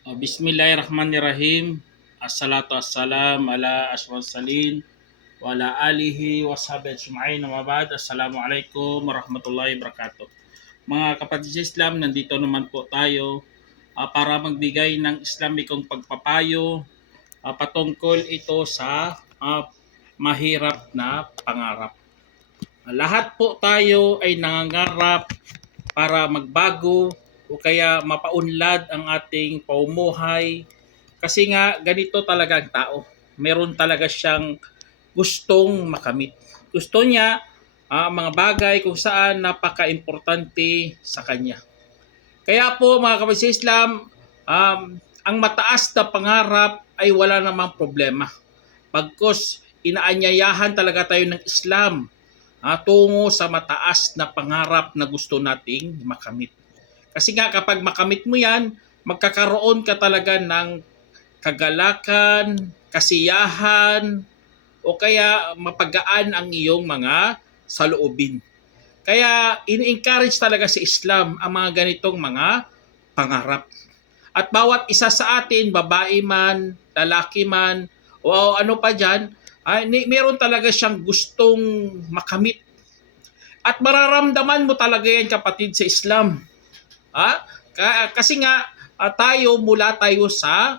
Bismillahirrahmanirrahim. Assalatu assalam ala aswasalin wa ala alihi wa sahbihi ajma'in wa ba'd. Assalamualaikum warahmatullahi wabarakatuh. Mga kapatid sa Islam, nandito naman po tayo para magbigay ng Islamikong pagpapayo patungkol ito sa mahirap na pangarap. Lahat po tayo ay nangangarap para magbago o kaya mapaunlad ang ating pamumuhay. Kasi nga ganito talaga ang tao. Meron talaga siyang gustong makamit. Gusto niya mga bagay kung saan napaka-importante sa kanya. Kaya po mga kapatid sa Islam, ang mataas na pangarap ay wala namang problema. Pagkos inaanyayahan talaga tayo ng Islam tungo sa mataas na pangarap na gusto nating makamit. Kasi nga kapag makamit mo yan, magkakaroon ka talaga ng kagalakan, kasiyahan, o kaya mapagaan ang iyong mga saloobin. Kaya in-encourage talaga sa Islam ang mga ganitong mga pangarap. At bawat isa sa atin, babae man, lalaki man, o ano pa dyan, meron talaga siyang gustong makamit. At mararamdaman mo talaga yan kapatid sa Islam. Kasi nga tayo mula tayo sa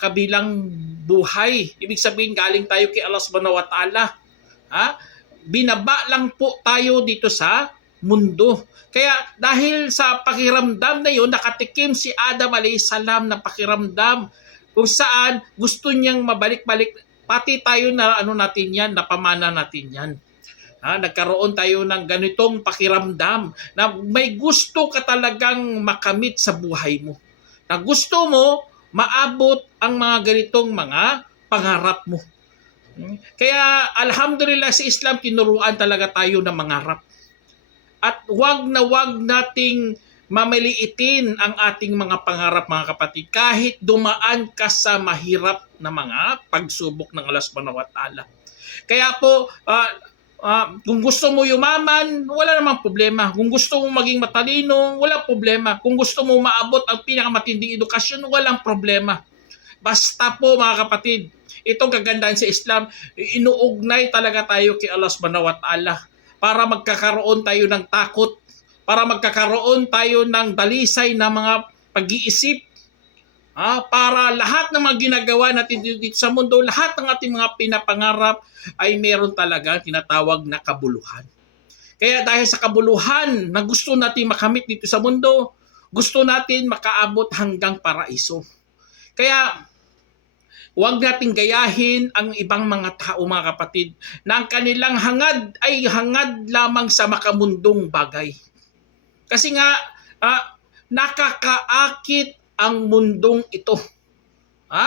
kabilang buhay. Ibig sabihin galing tayo kay Allah Subhanahu wa Ta'ala. Binaba lang po tayo dito sa mundo. Kaya dahil sa pakiramdam na yun, nakatikim si Adam alayhis salam ng pakiramdam kung saan gusto niyang mabalik-balik. Pati tayo na natin yan, napamana natin yan. Nagkaroon tayo ng ganitong pakiramdam na may gusto ka talagang makamit sa buhay mo. Na gusto mo maabot ang mga ganitong mga pangarap mo. Kaya alhamdulillah sa Islam, tinuruan talaga tayo na mangarap. At wag nating mamaliitin ang ating mga pangarap mga kapatid kahit dumaan ka sa mahirap na mga pagsubok ng Allah Subhanahu wa Ta'ala. Kaya po, kung gusto mo yumaman, wala namang problema. Kung gusto mo maging matalino, walang problema. Kung gusto mo maabot ang pinakamatinding edukasyon, walang problema. Basta po mga kapatid, itong kagandahan sa Islam, inuugnay talaga tayo kay Allah Subhanahu wa Ta'ala para magkakaroon tayo ng takot, para magkakaroon tayo ng dalisay na mga pag-iisip, para lahat ng mga ginagawa natin dito sa mundo, lahat ng ating mga pinapangarap ay meron talaga tinatawag na kabuluhan. Kaya dahil sa kabuluhan na gusto natin makamit dito sa mundo, gusto natin makaabot hanggang paraiso. Kaya huwag nating gayahin ang ibang mga tao mga kapatid na ang kanilang hangad ay hangad lamang sa makamundong bagay. Kasi nga nakakaakit ang mundong ito.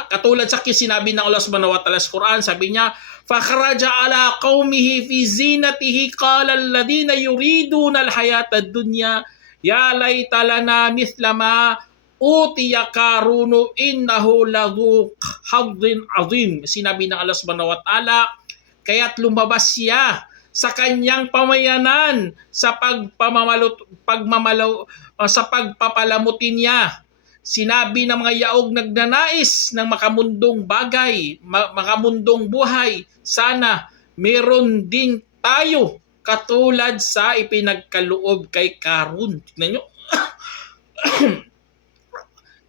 Katulad sa sinabi ng Allah Subhanahu wa Ta'ala sa Quran, sabi niya, فَخَرَجَ عَلَىٰ قَوْمِهِ فِي زِينَتِهِ قَالَ الَّذِينَ يُرِيدُونَ الْحَيَاةَ الدُّنْيَا يَا لَيْتَ لَنَا مِثْلَ مَا أُوتِيَ قَارُونُ إِنَّهُ لَذُو حَظٍّ عَظِيمٍ. Sinabi ng Allah Subhanahu wa Ta'ala, kaya't lumabas siya sa kanyang pamayanan sa pagpapalamutin niya. Sinabi ng mga yaog nagnanais ng makamundong bagay, makamundong buhay, sana meron din tayo katulad sa ipinagkaloob kay Karun. Tignan nyo.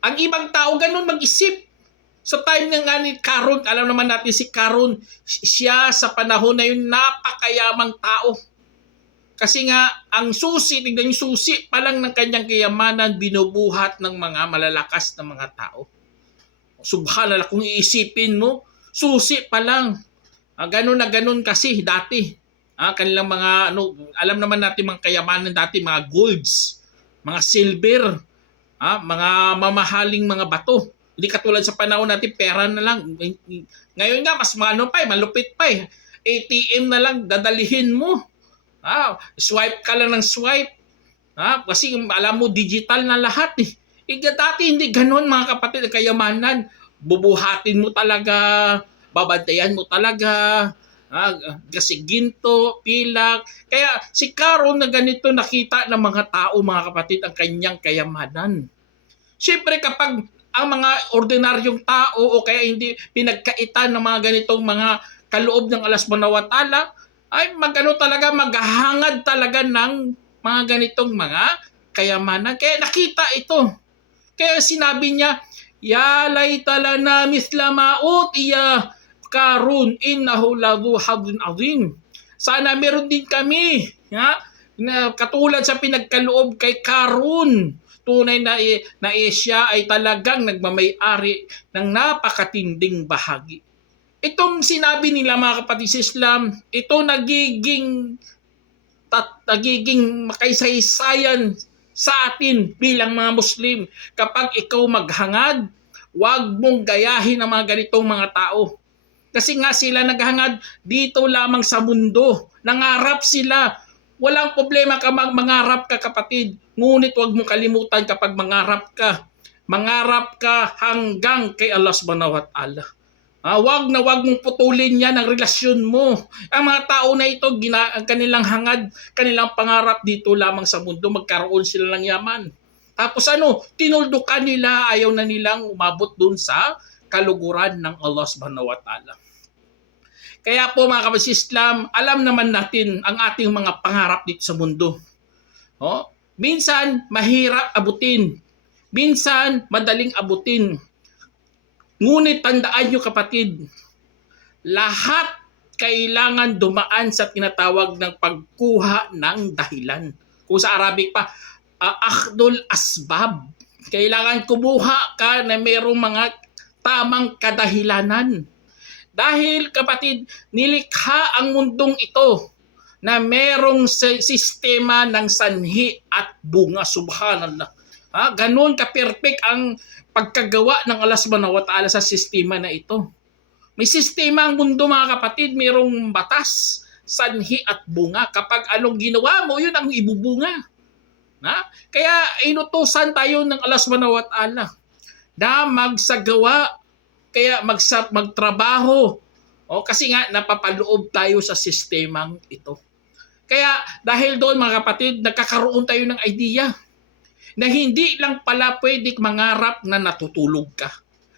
Ang ibang tao ganun mag-isip. Sa time nga ni Karun, alam naman natin si Karun, siya sa panahon na yun napakayamang tao. Kasi nga, ang susi, tignan yung susi pa lang ng kanyang kayamanan, binubuhat ng mga malalakas na mga tao. Subhanallah, kung iisipin mo, susi pa lang. Ganun na ganun kasi dati. Kanilang mga, alam naman natin mga kayamanan dati, mga golds, mga silver, mga mamahaling mga bato. Hindi katulad sa panahon natin, pera na lang. Ngayon nga, mas malupit pa eh. ATM na lang, dadalihin mo. Swipe ka lang ng swipe. Kasi alam mo, digital na lahat eh. Dati hindi ganun mga kapatid, ang kayamanan. Bubuhatin mo talaga, babantayan mo talaga. Kasi ginto, pilak. Kaya si Karun na ganito nakita ng mga tao mga kapatid ang kanyang kayamanan. Siyempre kapag ang mga ordinaryong tao o kaya hindi pinagkaitan ng mga ganitong mga kaloob ng Allah subhanahu wa ta'ala ay magano talaga, maghahangad talaga ng mga ganitong mga kayamanan. Kaya nakita ito. Kaya sinabi niya, ya laita lana mithla ma utiya Karun innahu ladhu hadin azim. Sana meron din kami, na katulad sa pinagkaloob kay Karun. Tunay na siya ay talagang nagmamay-ari ng napakatinding bahagi. Itong sinabi nila mga kapatid sa Islam, ito nagiging makaisaysayan sa atin bilang mga Muslim. Kapag ikaw maghangad, huwag mong gayahin ang mga ganitong mga tao. Kasi nga sila naghangad dito lamang sa mundo. Nangarap sila. Walang problema ka mangarap ka, kapatid. Ngunit huwag mong kalimutan kapag mangarap ka hanggang kay Allah subhanahu wa ta'ala. Wag mong putulin yan ang relasyon mo. Ang mga tao na ito, ang kanilang hangad, kanilang pangarap dito lamang sa mundo, magkaroon sila ng yaman. Tapos tinuldukan nila, ayaw na nilang umabot dun sa kaluguran ng Allah subhanahu wa ta'ala. Kaya po mga kapatid Islam, alam naman natin ang ating mga pangarap dito sa mundo. Minsan mahirap abutin, minsan madaling abutin. Ngunit tandaan nyo kapatid, lahat kailangan dumaan sa tinatawag ng pagkuha ng dahilan. Kung sa Arabic pa, akhdul asbab. Kailangan kumuha ka na mayroong mga tamang kadahilanan. Dahil kapatid, nilikha ang mundong ito na mayroong sistema ng sanhi at bunga. Subhanallah. Ganon ka-perfect ang pagkagawa ng Allah subhanahu wa ta'ala sa sistema na ito. May sistema ang mundo mga kapatid, mayroong batas, sanhi at bunga. Kapag anong ginawa mo, yun ang ibubunga. Kaya inutusan tayo ng Allah subhanahu wa ta'ala na magsagawa, kaya magtrabaho. Kasi nga napapaloob tayo sa sistemang ito. Kaya dahil doon mga kapatid, nagkakaroon tayo ng idea na hindi lang pala pwede mangarap na natutulog ka.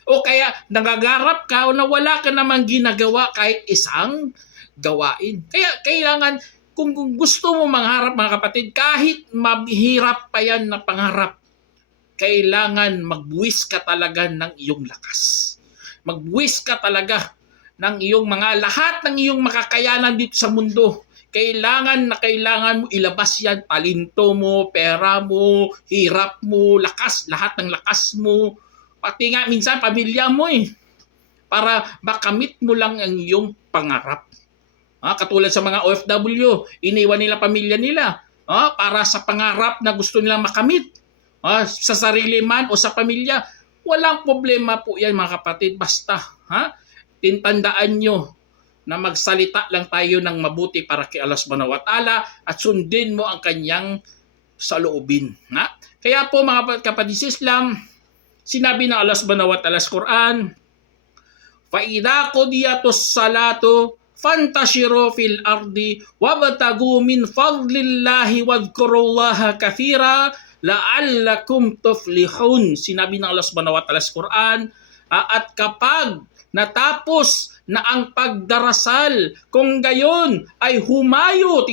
O kaya nangagarap ka o na wala ka namang ginagawa kahit isang gawain. Kaya kailangan, kung gusto mo mangarap mga kapatid, kahit mahirap pa yan na pangarap, kailangan magbuwis ka talaga ng iyong lakas. Magbuwis ka talaga ng iyong lahat ng iyong makakayanan dito sa mundo. Kailangan mo ilabas yan, talento mo, pera mo, hirap mo, lakas, lahat ng lakas mo. Pati nga minsan pamilya mo para makamit mo lang ang iyong pangarap. Katulad sa mga OFW, iniwan nila pamilya nila para sa pangarap na gusto nilang makamit. Sa sarili man o sa pamilya, walang problema po yan mga kapatid. Basta, tintandaan nyo na magsalita lang tayo ng mabuti para kay Allah subhanahu wa ta'ala at sundin mo ang kanyang saloobin. Kaya po mga kapatid sa Islam, sinabi ng Allah subhanahu wa ta'ala sa Quran, فَإِذَا قُضِيَتُ الصَّلَاةُ فَانْتَشِرُوا فِي الْأَرْضِ وَابْتَغُوا مِنْ فَضْلِ اللَّهِ وَاذْكُرُوا اللَّهَ كَثِيرًا لَعَلَّكُمْ تُفْلِحُونَ. Sinabi ng Allah subhanahu wa ta'ala sa Quran, at kapag natapos na ang pagdarasal, kung gayon ay humayo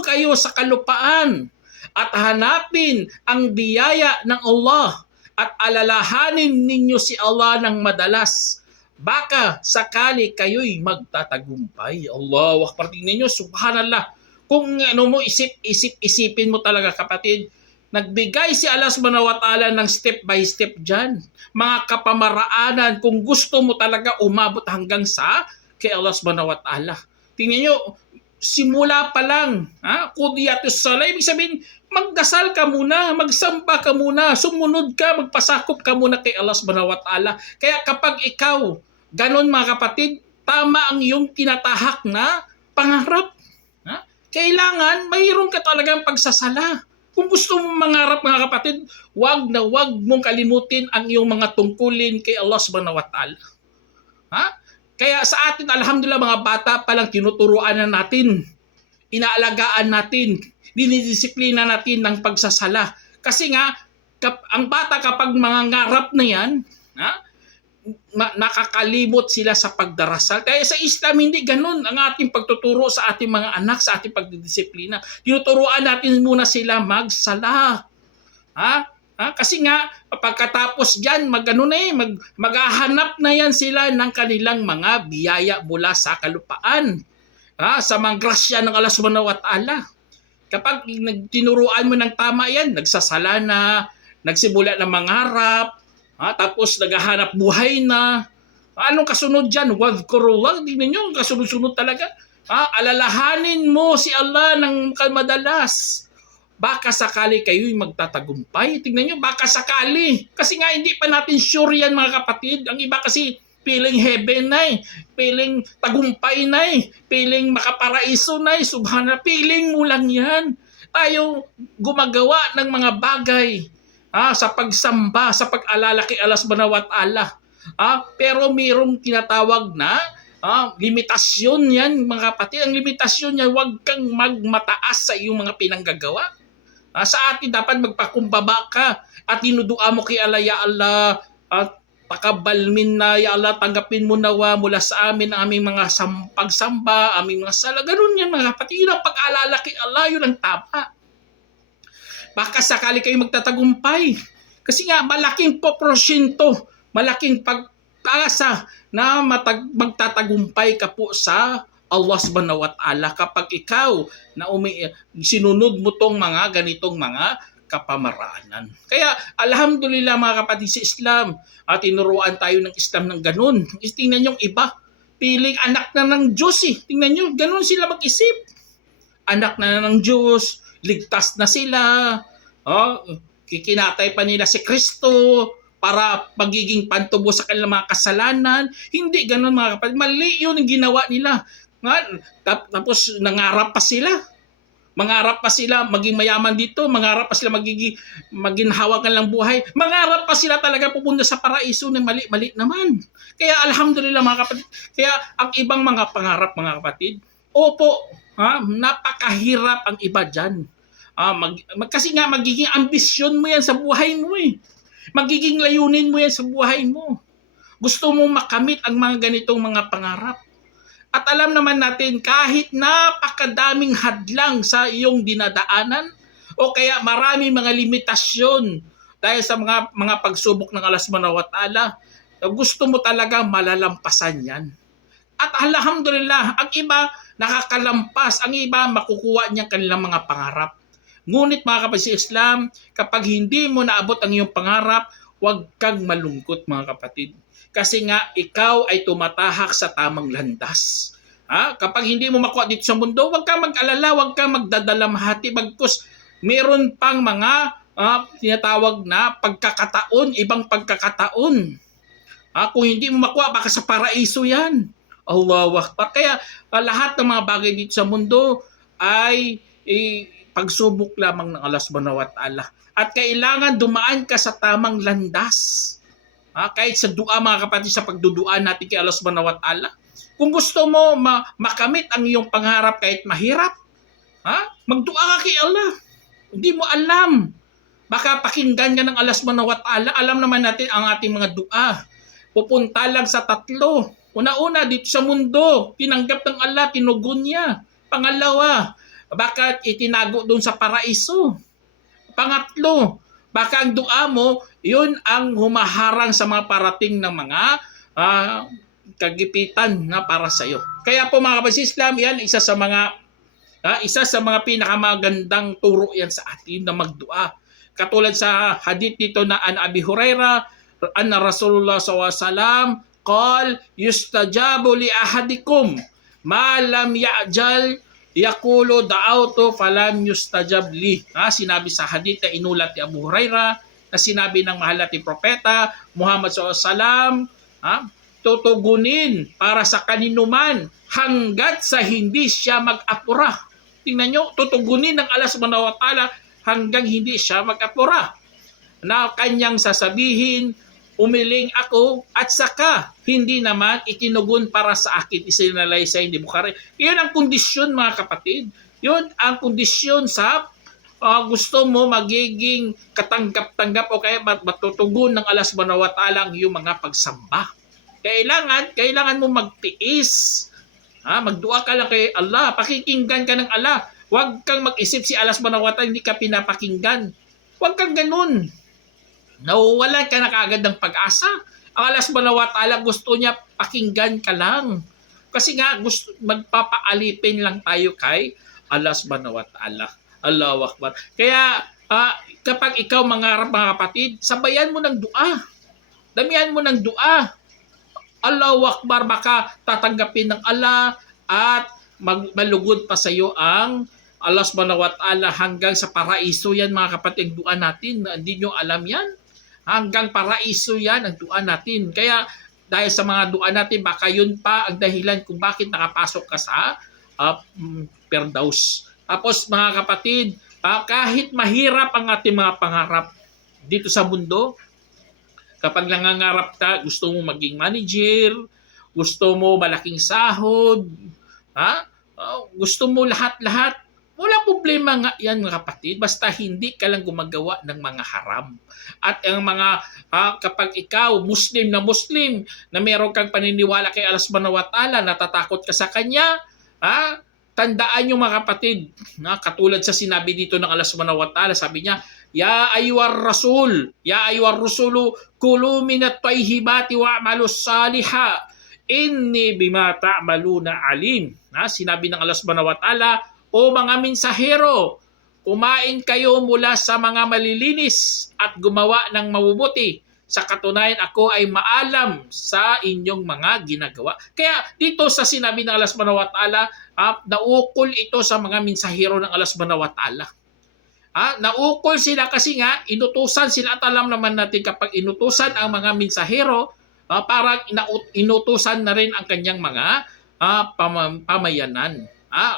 kayo sa kalupaan at hanapin ang biyaya ng Allah at alalahanin ninyo si Allah ng madalas. Baka sakali kayo'y magtatagumpay. Allahu Akbar. Tingnan niyo, subhanallah. Kung isipin mo talaga kapatid, nagbigay si Allah subhanahu wa ta'ala ng step by step dyan. Mga kapamaraanan kung gusto mo talaga umabot hanggang sa kay Allah subhanahu wa ta'ala. Tingnan nyo, simula pa lang, Qudiyatus Salah, ibig sabihin, magdasal ka muna, magsamba ka muna, sumunod ka, magpasakop ka muna kay Allah subhanahu wa ta'ala. Kaya kapag ikaw, ganon mga kapatid, tama ang iyong tinatahak na pangarap. Kailangan, mayroon ka talagang pagsasala. Kung gusto mong mangarap mga kapatid, wag mong kalimutin ang iyong mga tungkulin kay Allah subhanahu wa ta'ala. Kaya sa atin, alhamdulillah, mga bata palang tinuturuan na natin, inaalagaan natin, dinidisiplina natin ng pagsasala. Kasi nga, Ang bata kapag mangangarap na yan, ha, nakakalimot sila sa pagdarasal. Kaya sa Islam, hindi ganun ang ating pagtuturo sa ating mga anak, sa ating pagdidisiplina. Tinuturuan natin muna sila magsala. Ha? Kasi nga, pagkatapos dyan, maghahanap na yan sila ng kanilang mga biyaya mula sa kalupaan. Sa mga grasya ng Allah subhanahu wa ta'ala. Kapag tinuruan mo ng tama yan, nagsasala na, nagsimula ng mangarap, tapos naghahanap buhay na. Anong kasunod dyan? Wadhkurullah. Tingnan nyo, kasunod-sunod talaga. Alalahanin mo si Allah ng madalas. Baka sakali kayo'y magtatagumpay. Tingnan nyo, baka sakali. Kasi nga hindi pa natin sure yan mga kapatid. Ang iba kasi piling heaven na piling tagumpay na piling makaparaiso na subhanallah, piling mo lang yan. Tayo gumagawa ng mga bagay sa pagsamba, sa pag-alala kay Allah subhanahu wa ta'ala. Pero mayroong tinatawag na limitasyon yan mga kapatid. Ang limitasyon yan, huwag kang magmataas sa iyong mga pinanggagawa. Sa atin dapat magpakumbaba ka at tinudua mo kay Allah, ya Allah, takabal minna, ya Allah, tanggapin mo nawa mula sa amin ang aming mga pagsamba, aming mga sala. Ganun yan mga kapatid. Yun ang pag-alala kay Allah, yun ang tama. Baka sakali kayo magtatagumpay. Kasi nga, malaking poprosyento, malaking pag-asa na magtatagumpay ka po sa Allah subhanahu wa ta'ala kapag ikaw na sinunod mo tong mga ganitong mga kapamaraanan. Kaya, alhamdulillah mga kapatid sa Islam, tinuruan tayo ng Islam ng ganun. Tingnan nyo yung iba, piling anak na ng Diyos Tingnan nyo, ganun sila mag-isip. Anak na ng Diyos, ligtas na sila, kikinatay pa nila si Kristo para pagiging pantubo sa kanilang mga kasalanan. Hindi ganun mga kapatid. Mali yun ang ginawa nila. Tapos nangarap pa sila. Mangarap pa sila maging mayaman dito. Mangarap pa sila maginhawakan lang buhay. Mangarap pa sila talaga pupunta sa paraiso na mali naman. Kaya alhamdulillah mga kapatid. Kaya ang ibang mga pangarap mga kapatid, opo, napakahirap ang iba dyan. Kasi nga magiging ambisyon mo yan sa buhay mo Magiging layunin mo yan sa buhay mo. Gusto mo makamit ang mga ganitong mga pangarap. At alam naman natin kahit napakadaming hadlang sa iyong dinadaanan o kaya marami mga limitasyon dahil sa mga pagsubok ng Allah subhanahu wa ta'ala, gusto mo talaga malalampasan yan. At alhamdulillah, ang iba nakakalampas, ang iba makukuha niya kanilang mga pangarap. Ngunit mga kapatid sa Islam, kapag hindi mo naabot ang iyong pangarap, huwag kang malungkot mga kapatid. Kasi nga ikaw ay tumatahak sa tamang landas. Kapag hindi mo makuha dito sa mundo, huwag kang mag-alala, huwag kang magdadalamhati. Bagkus meron pang mga tinatawag na pagkakataon, ibang pagkakataon. Kung hindi mo makuha, baka sa paraiso yan. Allahu Akbar. Kaya lahat ng mga bagay dito sa mundo ay pagsubok lamang ng Allah subhanahu wa ta'ala. At kailangan dumaan ka sa tamang landas. Kahit sa dua mga kapatid, sa pagduduan natin kay Allah subhanahu wa ta'ala. Kung gusto mo makamit ang iyong pangarap kahit mahirap, magdua ka kay Allah. Hindi mo alam. Baka pakinggan ka ng Allah subhanahu wa ta'ala. Alam naman natin ang ating mga dua. Pupunta lang sa tatlo. Una-una, dito sa mundo, tinanggap ng Allah, tinugon niya. Pangalawa, baka itinago doon sa paraiso. Pangatlo, baka ang dua mo, yun ang humaharang sa mga parating ng mga kagipitan na para sa iyo. Kaya po mga kapatid Islam, yan isa sa mga pinakamagandang turo yan sa atin na magdua. Katulad sa hadith dito na an Abi Hurairah, anna Rasulullah SAW qal yustajabu li ahadikum ma lam ya'jal yaqulu da'awtu falam yustajab li. Sinabi sa hadith na inulat ni Abu Hurairah na sinabi ng mahal nating propeta Muhammad SAW, tutugunin para sa kaninuman hanggat sa hindi siya mag-apura. Tingnan nyo, tutugunin ng Allah subhanahu wa ta'ala hanggang hindi siya mag-apura. Na kanyang sasabihin, umiling ako at saka hindi naman itinugon para sa akin. Isinalaysay ni Bukhari. Iyon ang kondisyon mga kapatid. Yun ang kondisyon sa gusto mo magiging katanggap-tanggap o kaya matutugon ng Allah subhanahu wa ta'ala ang iyong mga pagsamba. Kailangan mo magtiis. Magdua ka lang kay Allah, pakikinggan ka ng Allah. Huwag kang mag-isip si Allah subhanahu wa ta'ala hindi ka pinapakinggan. Huwag kang ganun. Nawawalan ka na kaagad ng pag-asa. Ang Allah subhanahu wa ta'ala gusto niya pakinggan ka lang. Kasi nga magpapaalipin lang tayo kay Allah subhanahu wa ta'ala. Allahu Akbar. Kaya kapag ikaw mangarap mga kapatid, sabayan mo ng dua. Damihan mo ng dua. Allahu Akbar, baka tatanggapin ng Allah at malugod pa sa iyo ang Allah subhanahu wa ta'ala hanggang sa paraiso yan mga kapatid, dua natin. Hindi nyo alam yan. Hanggang paraiso yan ang dua natin. Kaya dahil sa mga dua natin, baka yun pa ang dahilan kung bakit nakapasok ka sa Firdaus. Tapos mga kapatid, kahit mahirap ang ating mga pangarap dito sa mundo, kapag nangangarap ka, gusto mo maging manager, gusto mo malaking sahod, gusto mo lahat-lahat, wala problema nga yan mga kapatid, basta hindi ka lang gumagawa ng mga haram. At ang mga, kapag ikaw, Muslim na meron kang paniniwala kay Allah subhanahu wa ta'ala, natatakot ka sa Kanya, tandaan nyo mga kapatid, katulad sa sinabi dito ng Allah subhanahu wa ta'ala, sabi niya, Ya ayyuhar rusulu, kulu minat tayyibati wa'malus saliha, inni bima ta'maluna alim. Sinabi ng Allah subhanahu wa ta'ala, o mga mensahero, kumain kayo mula sa mga malilinis at gumawa ng mabubuti. Sa katunayan ako ay maalam sa inyong mga ginagawa. Kaya dito sa sinabi ng Allah subhanahu wa ta'ala, naukol ito sa mga mensahero ng Allah subhanahu wa ta'ala. Naukol sila kasi nga inutusan sila at alam naman natin kapag inutusan ang mga mensahero, parang inutusan na rin ang kanyang mga pamayanan,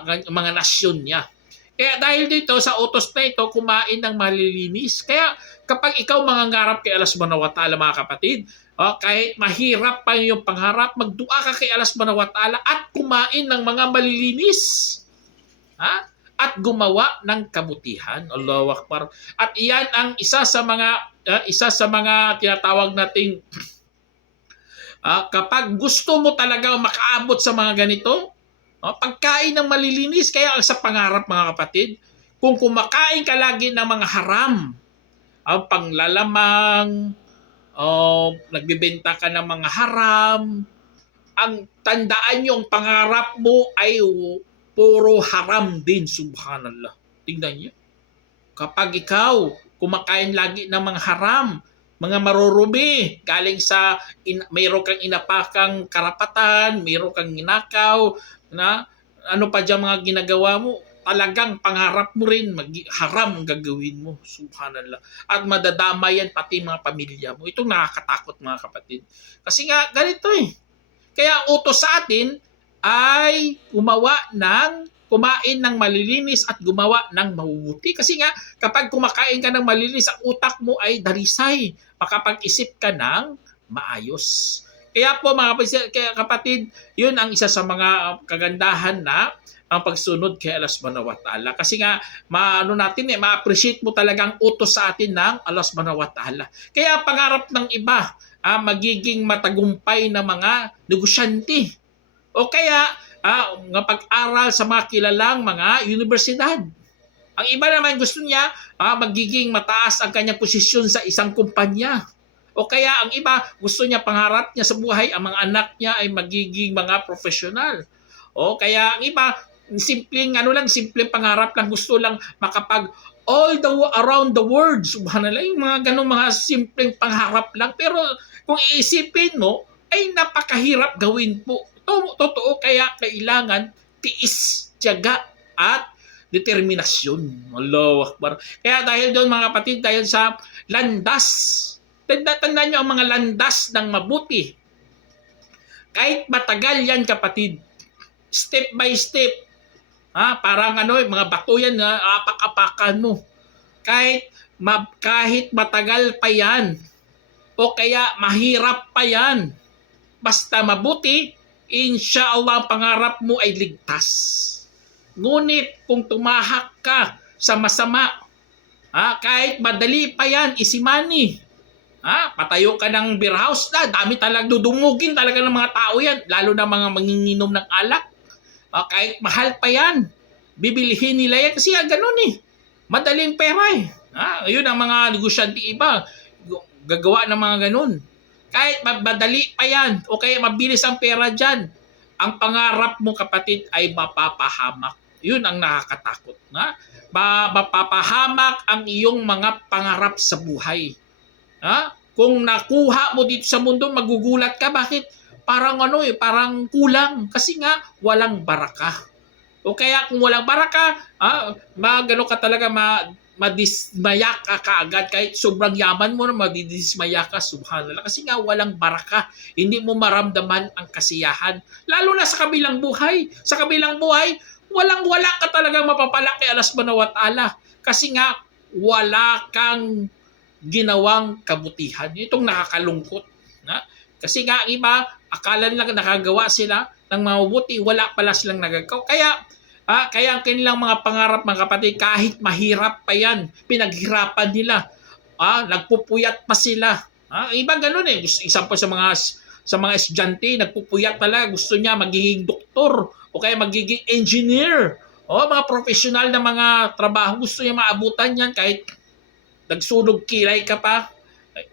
mga nasyon niya. Kaya dahil dito sa utos na ito, kumain ng malilinis. Kaya kapag ikaw mangangarap kay Allah subhanahu wa ta'ala mga kapatid, kahit mahirap pa yung pangarap, magdua ka kay Allah subhanahu wa ta'ala at kumain ng mga malilinis. At gumawa ng kabutihan. Allahu Akbar. At iyan ang isa sa mga tinatawag nating kapag gusto mo talaga makaabot sa mga ganito, pagkain ng malilinis, kaya sa pangarap mga kapatid, kung kumakain ka lagi ng mga haram, panglalamang, nagbebenta ka ng mga haram, ang tandaan nyo, ang pangarap mo ay puro haram din, subhanallah. Tingnan niyo. Kapag ikaw kumakain lagi ng mga haram, mga marurumi, galing sa mayroon kang inapakang karapatan, mayroon kang inakaw, ano pa dyan mga ginagawa mo, talagang pangarap mo rin, haram ang gagawin mo, subhanallah. At madadama yan pati mga pamilya mo. Itong nakakatakot mga kapatid. Kasi nga, ganito eh. Kaya utos sa atin, ay kumain ng malilinis at gumawa ng mabubuti. Kasi nga, kapag kumakain ka ng malilinis, ang utak mo ay dalisay. Makapag-isip ka ng maayos. Kaya po mga kapatid, yun ang isa sa mga kagandahan na ang pagsunod kay Allah subhanahu wa ta'ala. Kasi nga, ma-appreciate mo talagang utos sa atin ng Allah subhanahu wa ta'ala. Kaya pangarap ng iba, magiging matagumpay na mga negosyante. O kaya, pag-aral sa mga kilalang mga universidad. Ang iba naman gusto niya, magiging mataas ang kanyang posisyon sa isang kumpanya. O kaya ang iba gusto niya, pangarap niya sa buhay, ang mga anak niya ay magiging mga profesional. O kaya ang iba, simpleng pangarap lang, gusto lang makapag around the world. Subhanallah, yung mga ganong mga simpleng pangarap lang. Pero kung iisipin mo, ay napakahirap gawin po. Totoo, kaya kailangan tiis, tiyaga at determinasyon. Allahu Akbar. Kaya dahil doon mga kapatid, dahil sa landas, tandaan nyo ang mga landas ng mabuti. Kahit matagal yan kapatid, step by step, parang mga bato yan, apak-apakan mo. Kahit matagal pa yan, o kaya mahirap pa yan, basta mabuti, inshallah ang pangarap mo ay ligtas. Ngunit kung tumahak ka sa masama, Kahit madali pa yan, easy money. Patayo ka ng beer house na, dami talagang dudumugin talaga ng mga tao yan, lalo na mga manginginom ng alak. Kahit mahal pa yan, bibilihin nila yan kasi ganun eh. Madaling pera eh. Yun ang mga negosyante iba, gagawa ng mga ganun. Kahit madali pa yan, o kaya mabilis ang pera dyan, ang pangarap mo kapatid ay mapapahamak. Yun ang nakakatakot. Mapapahamak ang iyong mga pangarap sa buhay. Kung nakuha mo dito sa mundo, magugulat ka. Bakit? Parang parang kulang. Kasi nga, walang baraka. O kaya kung walang baraka, magano ka talaga, madismaya ka kaagad. Kahit sobrang yaman mo na, madidismaya ka. Subhanallah. Kasi nga, walang baraka. Hindi mo maramdaman ang kasiyahan. Lalo na sa kabilang buhay. Sa kabilang buhay, walang-wala ka talaga mapapala kay Allah subhanahu wa ta'ala. Kasi nga, wala kang ginawang kabutihan. Itong nakakalungkot. Kasi nga iba, akala nila nakagawa sila ng mabubuti, wala pala silang nagagawa. Kaya ang kanilang mga pangarap, mga kapatid, kahit mahirap pa yan, pinaghirapan nila. Nagpupuyat pa sila. Iba ganun eh. Isa pa sa mga estudyante, nagpupuyat talaga. Gusto niya magiging doktor o kaya magiging engineer. Mga professional na mga trabaho, gusto niya maabutan yan kahit nagsunog kilay ka pa,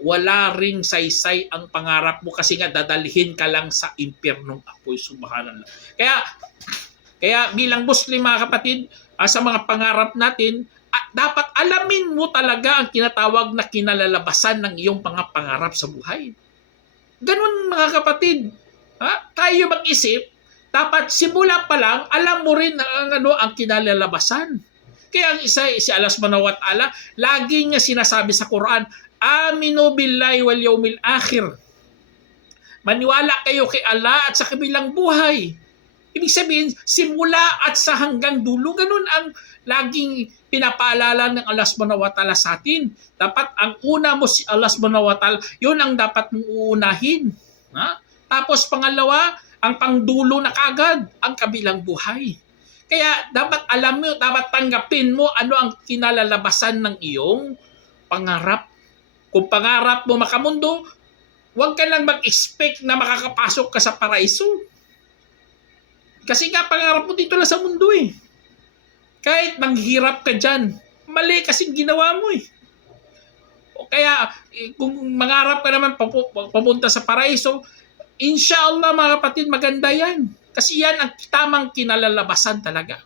wala ring saysay ang pangarap mo kasi nga dadalhin ka lang sa impyernong apoy. Subhanallah. Kaya bilang Muslim mga kapatid, sa mga pangarap natin, dapat alamin mo talaga ang tinatawag na kinalalabasan ng iyong mga pangarap sa buhay. Ganun mga kapatid. Tayo mag-isip, dapat simula pa lang, alam mo rin ang kinalalabasan. Kaya ang isa, si Allah subhanahu wa ta'ala, lagi niya sinasabi sa Quran, aminu billahi wal yawmil akhir. Maniwala kayo kay Allah at sa kabilang buhay. Ibig sabihin, simula at sa hanggang dulo, ganun ang laging pinapaalala ng Allah subhanahu wa ta'ala sa atin. Dapat ang una mo si Allah subhanahu wa ta'ala, yun ang dapat mong uunahin. Tapos pangalawa, ang pangdulo na kagad, ang kabilang buhay. Kaya dapat alam mo, dapat tanggapin mo ano ang kinalalabasan ng iyong pangarap. Kung pangarap mo makamundo, huwag ka lang mag-expect na makakapasok ka sa paraiso. Kasi nga pangarap mo dito lang sa mundo eh. Kahit manghirap ka dyan, mali kasing ginawa mo eh. O kaya kung mangarap ka naman papunta sa paraiso, inshallah mga kapatid, maganda yan. Kasi yan ang tamang kinalalabasan talaga.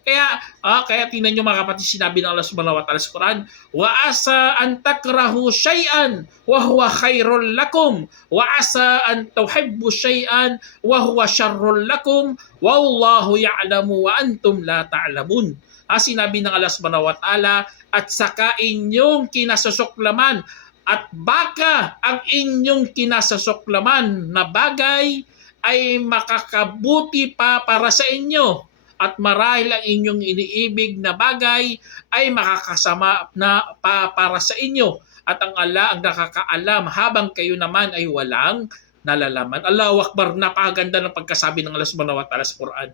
Kaya tingnan nyo mga kapatid, sinabi ng Allah subhanahu wa ta'ala sa Quran, wa asa an takrahu syai'an wa huwa khairul lakum wa asa an tuhibbu syai'an wa huwa syarrul lakum wallahu ya'lamu wa antum la ta'lamun. Sinabi ng Allah subhanahu wa ta'ala, at saka inyong kinasusuklaman at baka ang inyong kinasusuklaman na bagay ay makakabuti pa para sa inyo at marahil ang inyong iniibig na bagay ay makakasama na pa para sa inyo at ang Allah ang nakakaalam habang kayo naman ay walang nalalaman. Allahu Akbar, napakaganda ng pagkasabi ng Allah subhanahu wa ta'ala sa Quran.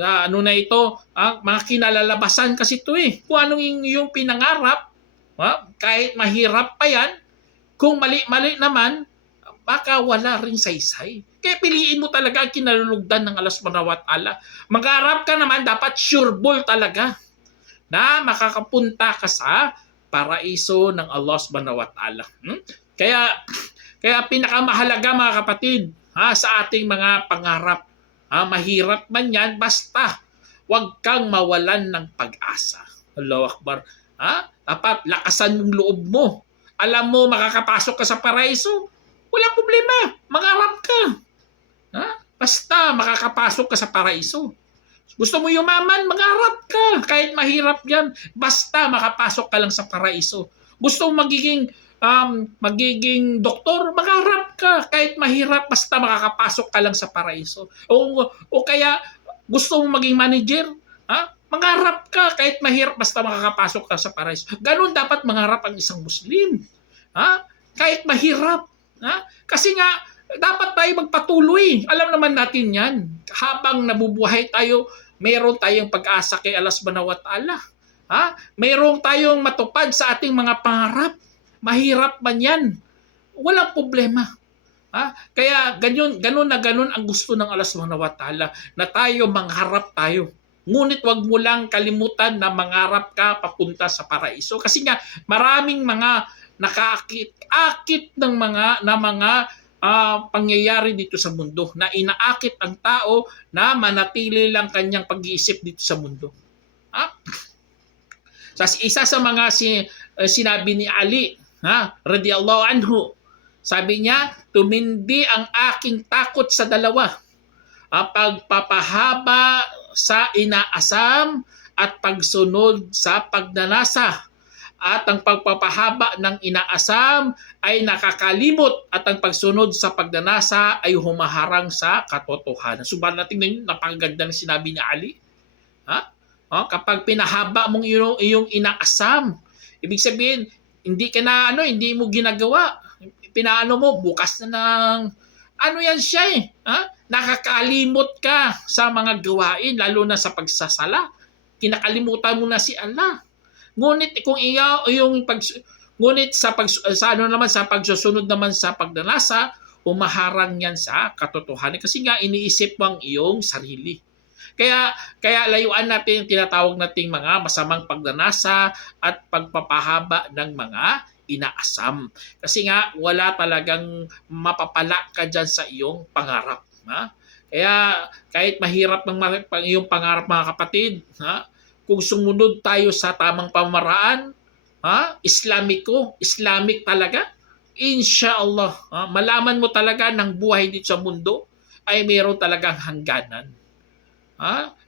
Ano na ito? Mga kinalalabasan kasi ito eh. Kung anong yung pinangarap, kahit mahirap pa yan, kung mali-mali naman, baka wala ring saysay. Kaya piliin mo talaga ang kinalulugdan ng Allah subhanahu wa ta'ala. Mag-arap ka naman, dapat sure ball talaga na makakapunta ka sa paraiso ng Allah subhanahu wa ta'ala. Kaya pinakamahalaga mga kapatid, sa ating mga pangarap, mahirap man yan, basta wag kang mawalan ng pag-asa. Allahu Akbar. Dapat lakasan yung loob mo. Alam mo, makakapasok ka sa paraiso, walang problema. Mangarap ka. Basta makakapasok ka sa paraiso. Gusto mo yumaman, mangarap ka. Kahit mahirap yan, basta makapasok ka lang sa paraiso. Gusto mo magiging doktor, mangarap ka. Kahit mahirap, basta makakapasok ka lang sa paraiso. O kaya gusto mo maging manager, mangarap ka. Kahit mahirap, basta makakapasok ka sa paraiso. Ganun dapat mangarap ang isang Muslim. Kahit mahirap. Kasi nga, dapat tayo magpatuloy. Alam naman natin yan. Habang nabubuhay tayo, meron tayong pag-asa kay Allah subhanahu wa ta'ala. Mayroong tayong matupad sa ating mga pangarap. Mahirap man yan. Walang problema. Kaya ganun ang gusto ng Allah Subhanahu wa Ta'ala na tayo mangharap tayo. Ngunit wag mo lang kalimutan na mangarap ka papunta sa paraiso. Kasi nga maraming mga nakaakit-akit ng mga pangyayari dito sa mundo na inaakit ang tao na manatili lang kanyang pag-iisip dito sa mundo. Isa sa mga sinabi ni Ali, radiyallahu anhu, sabi niya, tumindi ang aking takot sa dalawa. Pagpapahaba sa inaasam at pagsunod sa pagnanasa. At ang pagpapahaba ng inaasam ay nakakalimot at ang pagsunod sa pagnanasa ay humaharang sa katotohanan. Subalit natin napakaganda ng sinabi ni Ali. Kapag pinahaba mong iyong inaasam, ibig sabihin, hindi mo ginagawa. Pinaano mo, bukas na ng yan siya nakakalimot ka sa mga gawain, lalo na sa pagsasala. Kinakalimutan mo na si Allah. Ngunit kung sa pagsusunod naman sa pagnanasa, umaharang yan sa katotohanan kasi nga iniisip mo ang iyong sarili. Kaya layuan natin yung tinatawag nating mga masamang pagnanasa at pagpapahaba ng mga inaasam. Kasi nga wala talagang mapapala ka dyan sa iyong pangarap. Kaya kahit mahirap ng iyong pangarap mga kapatid, kung sumunod tayo sa tamang pamaraan, Islamic talaga, inshallah, malaman mo talaga ng buhay dito sa mundo ay mayroon talagang hangganan.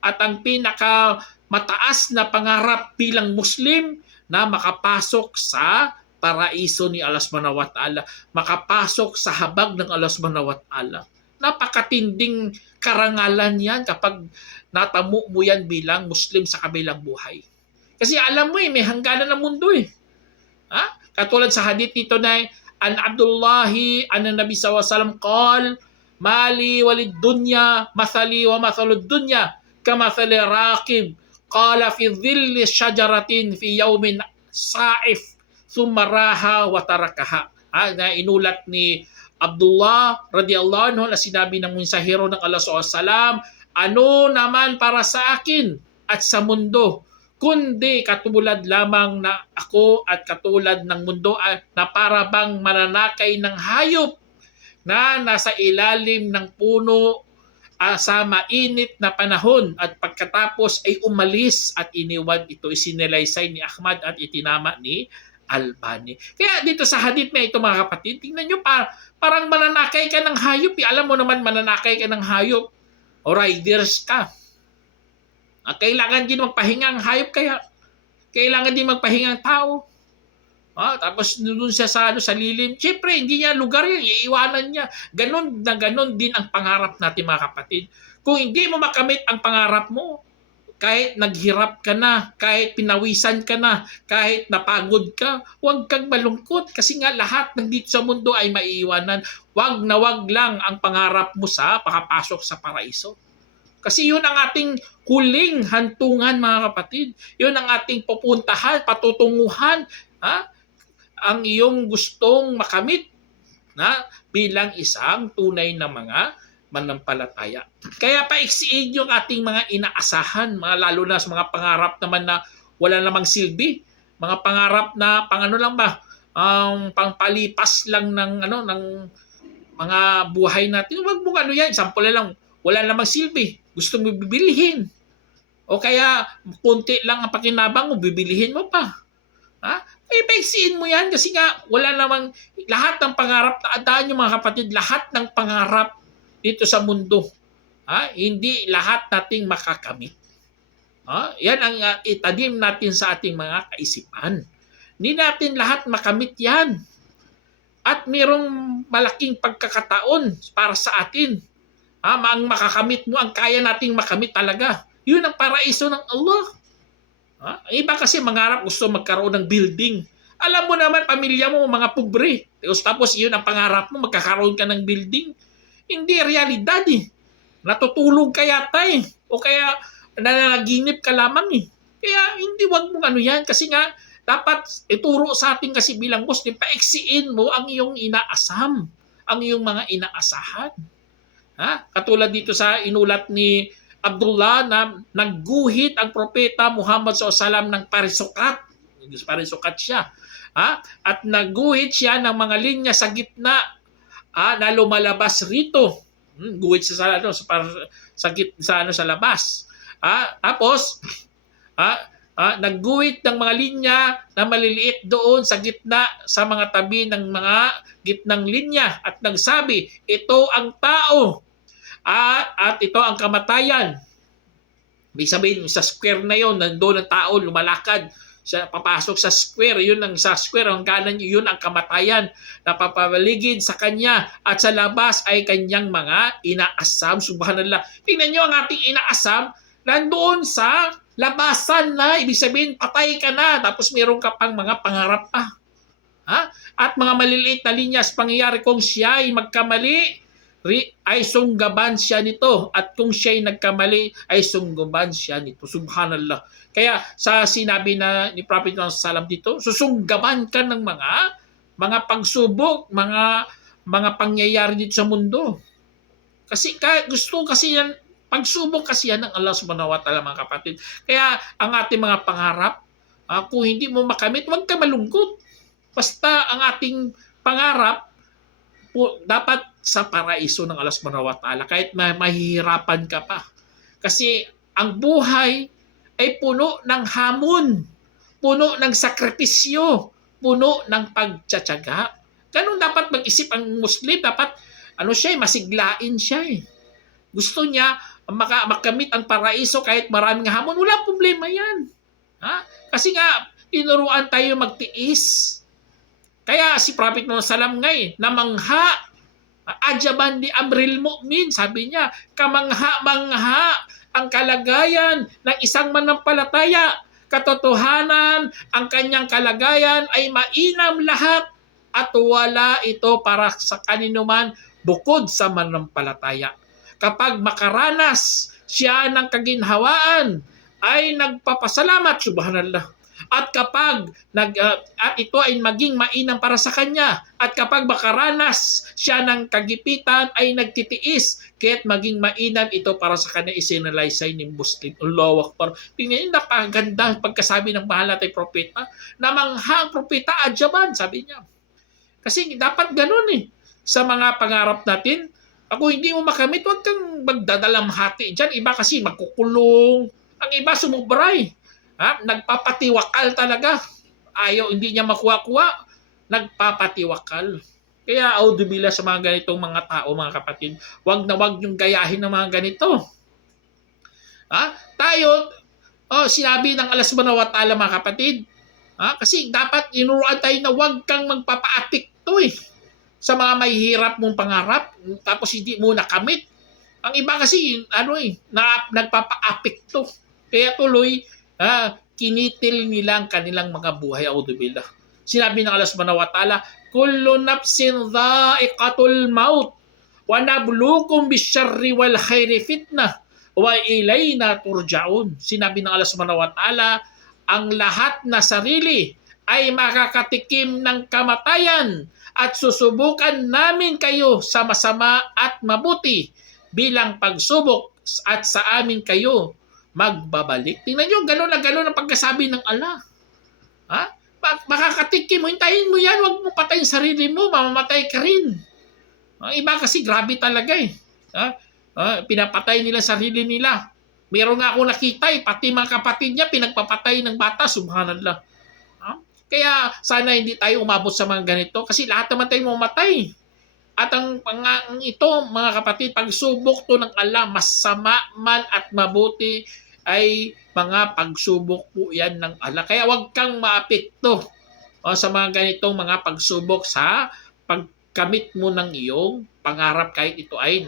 At ang pinaka mataas na pangarap bilang Muslim na makapasok sa paraiso ni Allah Subhanahu wa Ta'ala, makapasok sa habag ng Allah Subhanahu wa Ta'ala. Napakatinding karangalan yan kapag natamo mo yan bilang Muslim sa kabilang buhay. Kasi alam mo may hangganan ng mundo Katulad sa hadith nito na an Abdullahi an Nabi sallallahu alaihi wasallam qal mali walid dunya mathali wa mathalud dunya kamathali raqib qala fi dhilli syajaratin fi yawmin sa'if thumma raha wa tarakaha. Na inulat ni Abdullah radiyallahu anhu na sinabi ng mensahero ng Allah SAW, ano naman para sa akin at sa mundo, kundi katulad lamang na ako at katulad ng mundo na para bang mananakay ng hayop na nasa ilalim ng puno sa mainit na panahon at pagkatapos ay umalis at iniwan ito. Isinalaysay ni Ahmad at itinama ni Albani. Kaya dito sa hadith na ito mga kapatid, tingnan nyo parang mananakay ka ng hayop. Alam mo naman mananakay ka ng hayop o riders ka. Kailangan din magpahinga ang hayop kaya kailangan din magpahinga ang tao. Tapos doon siya sa lilim. Siyempre, hindi niya lugar yan. Iiwanan niya. Ganon din ang pangarap natin mga kapatid. Kung hindi mo makamit ang pangarap mo, kahit naghirap ka na, kahit pinawisan ka na, kahit napagod ka, huwag kang malungkot kasi nga lahat ng dito sa mundo ay maiiwanan. Wag na wag lang ang pangarap mo sa pakapasok sa paraiso. Kasi yun ang ating huling hantungan mga kapatid. Yun ang ating pupuntahan, patutunguhan, ang iyong gustong makamit bilang isang tunay na mga manampalataya. Kaya paiksiin yung ating mga inaasahan, lalo na sa mga pangarap naman na wala namang silbi, mga pangarap na pangpalipas lang ng mga buhay natin. Wag mo yan, sample lang, wala namang silbi, gusto mo bibilihin. O kaya konti lang ang pakinabang mo, bibilihin mo pa. Paiksiin mo yan kasi nga wala namang lahat ng pangarap, tandaan nyo mga kapatid, lahat ng pangarap dito sa mundo, hindi lahat nating makakamit. Yan ang itanim natin sa ating mga kaisipan. Hindi natin lahat makamit yan. At mayroong malaking pagkakataon para sa atin. Ang makakamit mo, ang kaya nating makamit talaga. Yun ang paraiso ng Allah. Iba kasi mangarap, gusto magkaroon ng building. Alam mo naman, pamilya mo, mga pobre. Tapos yun ang pangarap mo, magkakaroon ka ng building. Hindi realidad Natutulog ka yata O kaya nananaginip ka lamang Kaya hindi wag mong ano yan kasi nga dapat ituro sa atin kasi bilang Muslim, paiksiin mo ang iyong inaasam, ang iyong mga inaasahan. Ha? Katulad dito sa inulat ni Abdullah na nagguhit ang propeta Muhammad SAW ng parisukat. Parisukat siya. Ha? At nagguhit siya ng mga linya sa gitna na lumalabas rito. Guhit siya sa ano sa labas. Tapos nagguhit ng mga linya na maliliit doon sa gitna sa mga tabi ng mga gitnang linya at nagsabi, ito ang tao at ito ang kamatayan. Ibig sabihin, sa square na yon, nandoon ang tao, lumalakad, siya papasok sa square, yun ang sa square, ang kanan yun ang kamatayan, napapaligid sa kanya, at sa labas ay kanyang mga inaasam. Subhanallah. Tingnan nyo ang ating inaasam, nandoon sa labasan na, ibig sabihin, patay ka na, tapos meron ka pang mga pangarap pa. At mga maliliit na linyas, pangyayari kung siya ay magkamali, ay sunggaban siya nito, at kung siya ay nagkamali ay sunggaban siya nito. Subhanallah. Kaya sa sinabi na ni Prophet Muhammad SAW dito, susunggaban ka ng mga pagsubok, mga pangyayari dito sa mundo. Kasi gusto kasi yan, pagsubok kasi yan ng Allah Subhanahu wa Ta'ala, mga kapatid. Kaya ang ating mga pangarap, kung hindi mo makamit, huwag ka malungkot. Basta ang ating pangarap dapat sa paraiso ng Allah Subhanahu wa Ta'ala, kahit mahihirapan ka pa. Kasi ang buhay ay puno ng hamon, puno ng sakripisyo, puno ng pagtsatsaga. Ganun dapat mag-isip ang Muslim. Dapat masiglain siya eh. Gusto niya makamit ang paraiso kahit maraming hamon. Wala problema yan. Kasi nga, tinuruan tayo magtiis. Kaya si Prophet Muhammad SAW ngay, namangha, ajaban di amril mu'min, sabi niya, kamangha-mangha ang kalagayan ng isang manampalataya. Katotohanan, ang kanyang kalagayan ay mainam lahat at wala ito para sa kaninuman bukod sa manampalataya. Kapag makaranas siya ng kaginhawaan, ay nagpapasalamat, subhanallah. At kapag at ito ay maging mainam para sa kanya, at kapag makaranas siya ng kagipitan ay nagtitiis, kaya't maging mainam ito para sa kanya, isinalaysay ni Muslim. Allahu Akbar. Tingnan niyo, napakaganda pagkasabi ng mahal nating propeta. Namanghang propeta ajaban, sabi niya. Kasi dapat ganun eh. Sa mga pangarap natin, ako hindi mo makamit, huwag kang magdadalamhati dyan. Iba kasi magkukulong. Ang iba sumubray. Nagpapatiwakal talaga. Ayaw, hindi niya makuha-kuha. Nagpapatiwakal. Kaya audubila sa mga ganitong mga tao, mga kapatid. Wag na wag yung gayahin ng mga ganito. Tayo, sinabi ng Allah Subhanahu wa Ta'ala, mga kapatid. Kasi dapat inuruan tayo na wag kang magpapa-apekto eh. Sa mga mahihirap mong pangarap, tapos hindi mo nakamit. Ang iba kasi, nagpapa-apekto. Kaya tuloy, kinitil nila ang kanilang mga buhay. Audubillah. Sinabi ng Allah Subhanahu wa Ta'ala, kullu nafsin dha'iqatul maut wa nabluukum bisyarri wal khairi fitnah wa ilayna turja'un. Sinabi ng Allah Subhanahu wa Ta'ala, ang lahat na sarili ay makakatikim ng kamatayan at susubukan namin kayo sa masama at mabuti bilang pagsubok at sa amin kayo magbabalik. Tingnan nyo, gano'n na gano'n ang pagkasabi ng Allah. Makakatikim mo, hintayin mo yan, huwag mo patayin sarili mo, mamamatay ka rin. Iba kasi grabe talaga eh. Pinapatay nila sarili nila. Meron nga ako nakita eh, pati mga kapatid niya, pinagpapatay ng bata, subhanallah. Kaya sana hindi tayo umabot sa mga ganito, kasi lahat naman tayo mamatay. At ang ito, mga kapatid, pagsubok to ng Allah, masama man at mabuti, ay mga pagsubok po yan ng Allah. Kaya wag kang maapekto sa mga ganitong mga pagsubok sa pagkamit mo ng iyong pangarap, kahit ito ay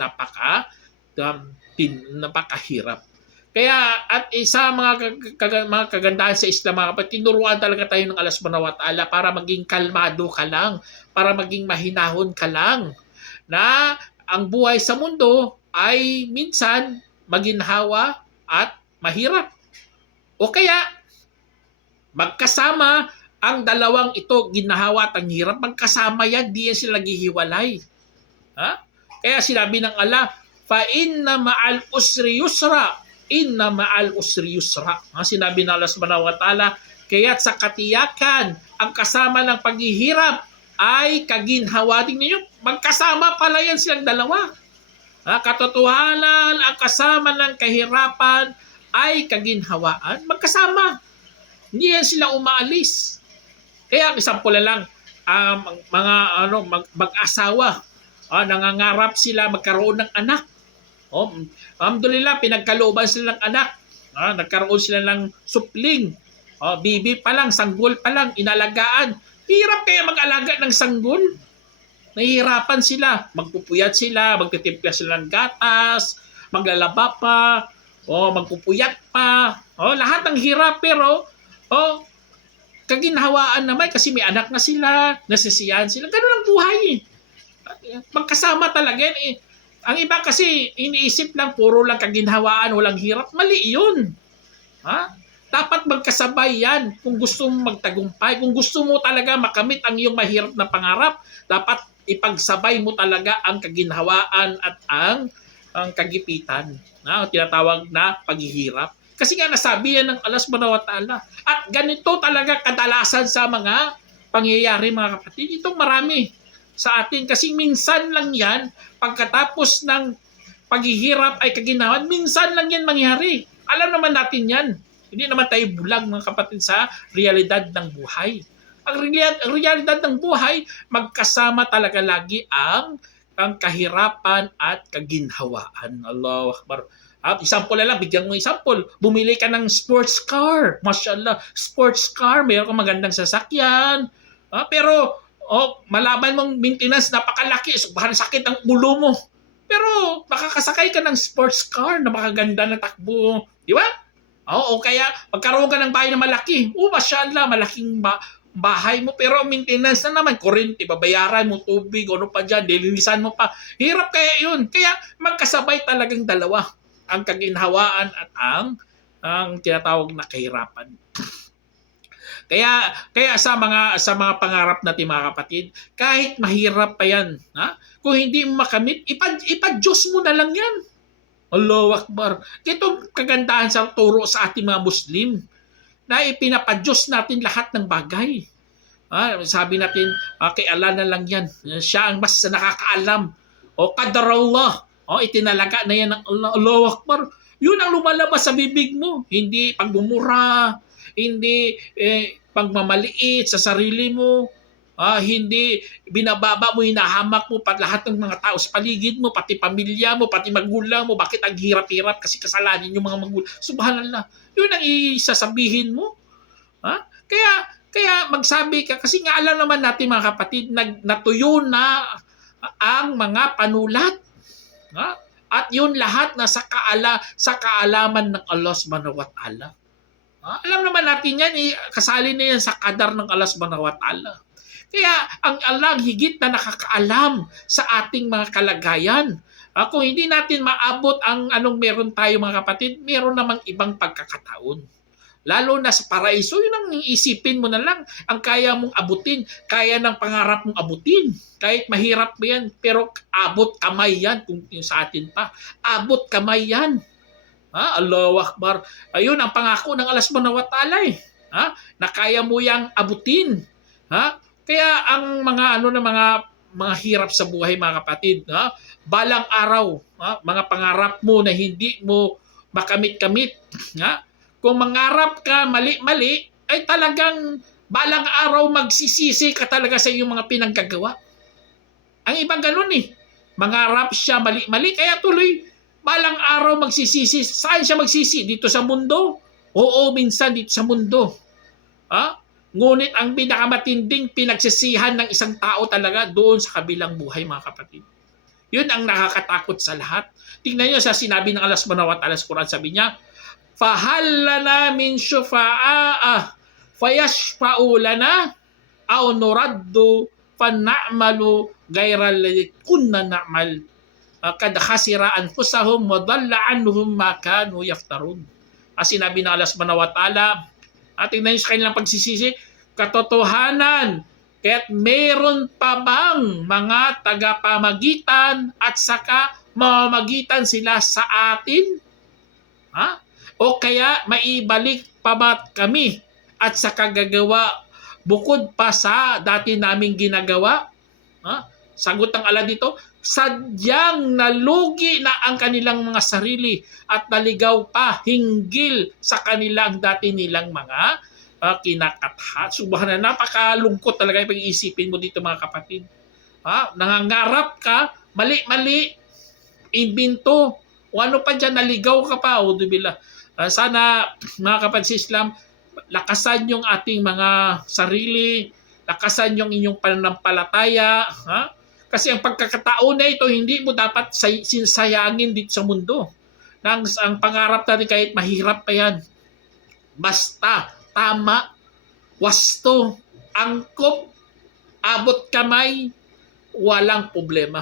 napakahirap. Kaya at isa mga kagandahan sa Islam, mga kapatid, tinuruan talaga tayo ng Allah Subhanahu wa Ta'ala para maging kalmado ka lang, para maging mahinahon ka lang, na ang buhay sa mundo ay minsan maginhawa at mahirap. O kaya Magkasama ang dalawang ito, ginhawa at ang hirap. Magkasama yan, di yan sila naghihiwalay. Ha? Kaya sinabi ng Allah, fa inna ma'al usri yusra. Inna ma'al usri yusra. Sinabi ng Allah subhanahu wa ta'ala, kaya't sa katiyakan, ang kasama ng paghihirap ay kaginhawa. Tingnan niyo, magkasama pala yan silang dalawa. Katotohanan, ang kasama ng kahirapan ay kaginhawaan. Magkasama. Hindi yan sila umaalis. Kaya example na lang, mga mag-asawa, nangangarap sila magkaroon ng anak. Alhamdulillah, pinagkalooban sila ng anak. Nagkaroon sila ng supling. Bibi pa lang, sanggol pa lang, inalagaan. Hirap kaya mag-alaga ng sanggol. Nahihirapan sila. Magpupuyat sila, magtitimpla sila ng gatas, maglalaba pa, magpupuyat pa. Lahat ng hirap, pero kaginhawaan naman kasi may anak na sila, nasisiyahan sila. Ganun ang buhay eh. Magkasama talaga yan eh. Ang iba kasi iniisip lang, puro lang kaginhawaan, walang hirap. Mali yun. Dapat magkasabay yan kung gusto mo magtagumpay. Kung gusto mo talaga makamit ang iyong mahirap na pangarap, dapat ipagsabay mo talaga ang kaginhawaan at ang kagipitan. Tinatawag na paghihirap. Kasi nga nasabi yan ng Allah subhanahu wa ta'ala. At ganito talaga kadalasan sa mga pangyayari mga kapatid. Itong marami sa atin. Kasi minsan lang yan, pagkatapos ng paghihirap ay kaginhawan, minsan lang yan mangyari. Alam naman natin yan. Hindi naman tayo bulag mga kapatid sa realidad ng buhay. Ang realidad ng buhay, magkasama talaga lagi ang kahirapan at kaginhawaan. Allahu Akbar. Example na lang, bigyan mo example. Bumili ka ng sports car. Mashallah, sports car, mayroon kang magandang sasakyan. Pero malaban mong maintenance, napakalaki. Sobrang sakit ang ulo mo. Pero makakasakay ka ng sports car na makaganda na takbo. Di ba? O kaya magkaroon ka ng bahay na malaki. Mashallah, malaking bahay mo. Pero maintenance na naman, kuryente, babayaran mo, tubig, ano pa dyan, dilinisan mo pa. Hirap kaya yun. Kaya magkasabay talagang dalawa. Ang kaginhawaan at ang tinatawag na kahirapan. Kaya sa mga pangarap natin mga kapatid, kahit mahirap pa yan, kung hindi mo makamit, ipa-Diyos mo na lang yan. Allahu Akbar. Ito kagandahan sa turo sa ating mga Muslim na ipinapa-Diyos natin lahat ng bagay. Sabi natin, kay Allah na lang yan. Siya ang mas nakakaalam. Qadarullah. Itinalaga na yan ng Allah. Allahu Akbar. Yun ang lumalabas sa bibig mo. Hindi pagmumura, hindi pagmamaliit sa sarili mo, hindi binababa mo, hinahamak mo pat lahat ng mga tao sa paligid mo, pati pamilya mo, pati magulang mo. Bakit ang hirap-hirap? Kasi kasalanan yung mga magulang. Subhanallah. Yun ang isasabihin mo. Kaya magsabi ka, kasi nga alam naman natin mga kapatid, natuyo na ang mga panulat. At yun lahat na sa kaalaman ng Allah subhanahu wa ta'ala. Alam naman natin yan, kasali na yan sa kadar ng Allah subhanahu wa ta'ala. Kaya ang Allah higit na nakakaalam sa ating mga kalagayan. Kung hindi natin maabot ang anong meron tayo mga kapatid, meron namang ibang pagkakataon. Lalo na sa paraiso, yun ang iisipin mo na lang. Ang kaya mong abutin, kaya ng pangarap mong abutin. Kahit mahirap mo yan, pero abot kamay yan. Kung sa atin pa, abot kamay yan. Allahu Akbar. Ayun ang pangako ng Allah subhanahu wa ta'ala na kaya mo yang abutin. Kaya ang mga hirap sa buhay mga kapatid, balang araw, mga pangarap mo na hindi mo makamit-kamit, kung mangarap ka mali-mali, ay talagang balang araw magsisisi ka talaga sa iyong mga pinanggagawa. Ang iba ganun mangarap siya mali-mali, kaya tuloy balang araw magsisisi. Saan siya magsisi? Dito sa mundo? Oo, minsan dito sa mundo. Ngunit ang pinakamatinding pinagsisihan ng isang tao talaga doon sa kabilang buhay mga kapatid. Yun ang nakakatakot sa lahat. Tingnan niyo sa sinabi ng Allah subhanahu wa ta'ala sa Quran, sabi niya, فَهَلْ لَنَا مِنْ شُفَعَاءَ فَيَشْفَعُوا لَنَا أَوْ نُرَدُّ فَنَعْمَلُ غَيْرَ الَّذِي كُنَّا نَعْمَلُ قَدْ خَسِرَ أَنفُسَهُمْ وَضَلَّ عَنْهُمْ مَا كَانُوا يَفْتَرُونَ. Sinabi ng Allah subhanahu wa ta'ala, Tingnan nyo sa kanilang pagsisisi, katotohanan, kaya't meron pa bang mga tagapamagitan at saka mamamagitan sila sa atin? O kaya maibalik pa ba kami at saka gagawa bukod pa sa dati naming ginagawa? Sagot ng Allah dito, sadyang nalugi na ang kanilang mga sarili at naligaw pa hinggil sa kanilang dati nilang mga kinakatha. Subhanallah, napakalungkot talaga yung pag-iisipin mo dito mga kapatid. Nangangarap ka, mali-mali, imbento, o ano pa dyan, naligaw ka pa, o dubila. Sana mga kapatid sa Islam, lakasan yung ating mga sarili, lakasan yung inyong pananampalataya, kasi ang pagkakataon na ito, hindi mo dapat sinsayangin dito sa mundo. Ang pangarap natin kahit mahirap pa yan. Basta, tama, wasto, angkop, abot kamay, walang problema.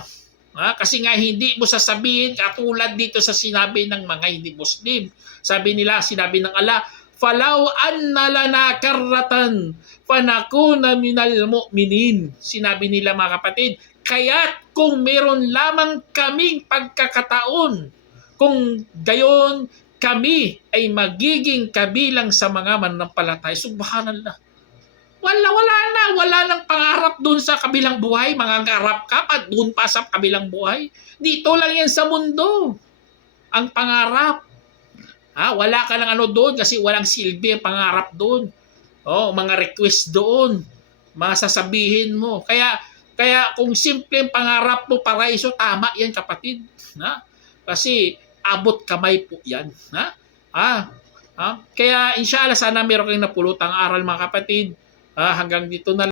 Kasi nga hindi mo sasabihin katulad dito sa sinabi ng mga hindi Muslim. Sinabi ng Allah, "Falaw anna lana karratan fanakuna minal mu'minin." Sinabi nila mga kapatid, kaya't kung meron lamang kaming pagkakataon, kung gayon kami ay magiging kabilang sa mga mananampalataya. Subhanallah. Wala nang pangarap doon sa kabilang buhay. Mangangarap ka pa doon pa sa kabilang buhay. Dito lang yan sa mundo. Ang pangarap. Wala ka ng doon kasi walang silbi ang pangarap doon. Mga request doon. Masasabihin mo. Kaya kung simple ang pangarap mo, paraiso, tama yan kapatid. Kasi abot kamay po yan. Kaya inshallah sana meron kayong napulutang aral mga kapatid. Hanggang dito na